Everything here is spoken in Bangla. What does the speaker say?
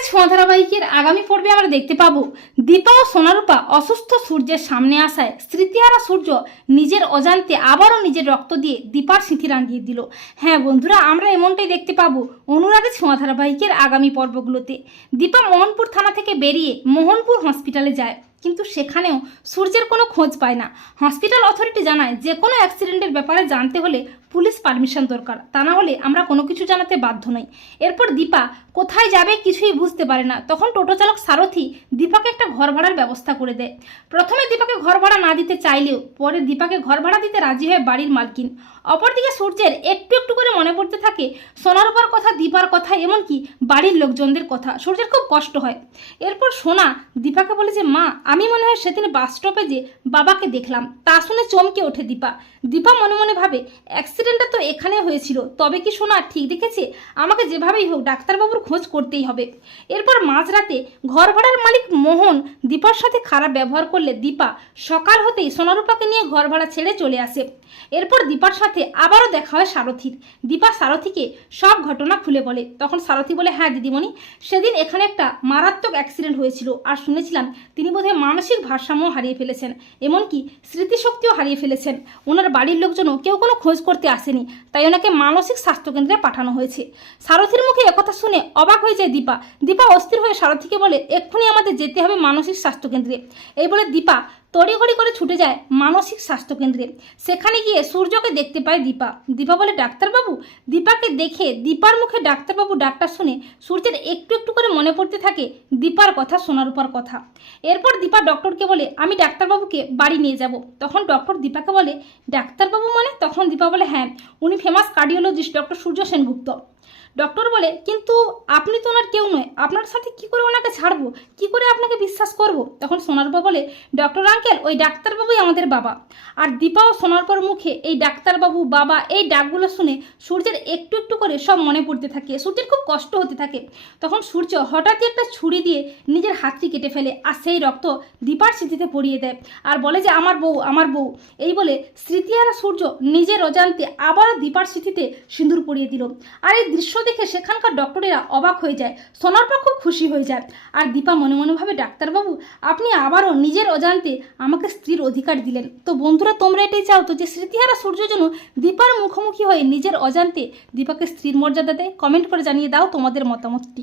অনুরাগের ছোঁয়া ধারাবাহিকের আগামী পর্বে আমরা দেখতে পাবো দীপা ও সোনারূপা অসুস্থ সূর্যের সামনে আসায় স্মৃতিহারা সূর্য নিজের অজান্তে আবারও নিজের রক্ত দিয়ে দীপার স্মৃতি রাঙিয়ে দিল। হ্যাঁ বন্ধুরা, আমরা এমনটাই দেখতে পাবো অনুরাগের ছোঁয়া ধারাবাহিকের আগামী পর্বগুলোতে। দীপা মোহনপুর থানা থেকে বেরিয়ে মোহনপুর হসপিটালে যায়, কিন্তু সেখানেও সূর্যের কোনো খোঁজ পায় না। হসপিটাল অথরিটি জানায় যে কোনো অ্যাক্সিডেন্টের ব্যাপারে জানতে হলে পুলিশ পারমিশন দরকার, তা না হলে আমরা কোনো কিছু জানাতে বাধ্য নই। এরপর দীপা কোথায় যাবে কিছুই বুঝতে পারে না। তখন টোটো চালক সারথি দীপাকে একটা ঘর ভাড়ার ব্যবস্থা করে দেয়। প্রথমে দীপাকে ঘর ভাড়া না দিতে চাইলেও পরে দীপাকে ঘর ভাড়া দিতে রাজি হয় বাড়ির মালকিন। অপরদিকে সূর্যের একটু একটু করে মনে পড়তে থাকে সোনারূপার কথা, দীপার কথা, এমনকি বাড়ির লোকজনদের কথা। সূর্যের খুব কষ্ট হয়। এরপর সোনা দীপাকে বলে যে মা, আমি মনে হয় সেদিন বাস স্টপেজে বাবাকে দেখলাম। তা শুনে চমকে ওঠে দীপা। দীপা মনে মনে ভাবে অ্যাক্সিডেন্টটা তো এখানে হয়েছিল, তবে কি সোনা ঠিক দেখেছে? আমাকে যেভাবেই হোক ডাক্তারবাবুর খোঁজ করতেই হবে। এরপর মাঝরাতে ঘর ভাড়ার মালিক মোহন দীপার সাথে খারাপ ব্যবহার করলে দীপা সকাল হতেই সোনারূপাকে নিয়ে ঘর ভাড়া ছেড়ে চলে আসে। এরপর দীপার সাথে আবারও দেখা হয় সারথীর। দীপা সারথীকে সব ঘটনা খুলে বলে। তখন সারথী বলে, হ্যাঁ দিদিমণি, সেদিন এখানে একটা মারাত্মক অ্যাক্সিডেন্ট হয়েছিল, আর শুনেছিলাম তিনি বোধহয় মানসিক ভারসাম্য হারিয়ে ফেলেছেন, এমনকি স্মৃতিশক্তিও হারিয়ে ফেলেছেন। ওনার বাড়ির লোকজনও কেউ কোনো খোঁজ করতে আসেনি, তাই ওনাকে মানসিক স্বাস্থ্যকেন্দ্রে পাঠানো হয়েছে। সারথীর মুখে একথা শুনে অবাক হয়ে যায় দীপা। দীপা অস্থির হয়ে সারথীকে বলে, এক্ষুনি আমাদের যেতে হবে মানসিক স্বাস্থ্যকেন্দ্রে। এই বলে দীপা তড়িঘড়ি করে ছুটে যায় মানসিক স্বাস্থ্যকেন্দ্রে। সেখানে গিয়ে সূর্যকে দেখতে পায় দীপা। দীপা বলে, ডাক্তারবাবু। দীপাকে দেখে দীপার মুখে ডাক্তারবাবু ডাক্তার শুনে সূর্যের একটু একটু করে মনে পড়তে থাকে দীপার কথা, সোনারূপার কথা। এরপর দীপা ডক্টরকে বলে, আমি ডাক্তারবাবুকে বাড়ি নিয়ে যাব। তখন ডক্টর দীপাকে বলে, ডাক্তারবাবু মানে? তখন দীপা বলে, হ্যাঁ, উনি ফেমাস কার্ডিওলজিস্ট ডক্টর সূর্য সেনগুপ্ত। ডক্টর বলে, কিন্তু আপনি তো ওনার কেউ নয়, আপনার সাথে কি করে ওনাকে ছাড়বো, কি করে আপনাকে বিশ্বাস করব? তখন সোনারূপা বলে, ডক্টর আঙ্কেল, ওই ডাক্তারবাবুই আমাদের বাবা। আর দীপা ও সোনারূপার মুখে এই ডাক্তারবাবু, বাবা, এই ডাকগুলো শুনে সূর্যের একটু একটু করে সব মনে পড়তে থাকে। সূর্যের খুব কষ্ট হতে থাকে। তখন সূর্য হঠাৎই একটা ছুরি দিয়ে নিজের হাতটি কেটে ফেলে, আর সেই রক্ত দীপার স্মৃতিতে পড়িয়ে দেয়, আর বলে যে আমার বউ, আমার বউ। এই বলে স্মৃতিহারা সূর্য নিজের অজান্তে আবারও দীপার স্মৃতিতে সিঁদুর পরিয়ে দিল। আর এই দৃশ্য দেখে সেখানকার ডক্টরেরা অবাক হয়ে যায়। সোনারূপা খুব খুশি হয়ে যায়। আর দীপা মনে মনে ভাবে, ডাক্তারবাবু, আপনি আবারও নিজের অজান্তে আমাকে স্ত্রীর অধিকার দিলেন। তো বন্ধুরা, তোমরা এটাই চাও তো যে স্মৃতিহারা সূর্য যেন দীপার মুখোমুখি হয়ে নিজের অজান্তে দীপাকে স্ত্রীর মর্যাদা দেয়? কমেন্ট করে জানিয়ে দাও তোমাদের মতামতটি।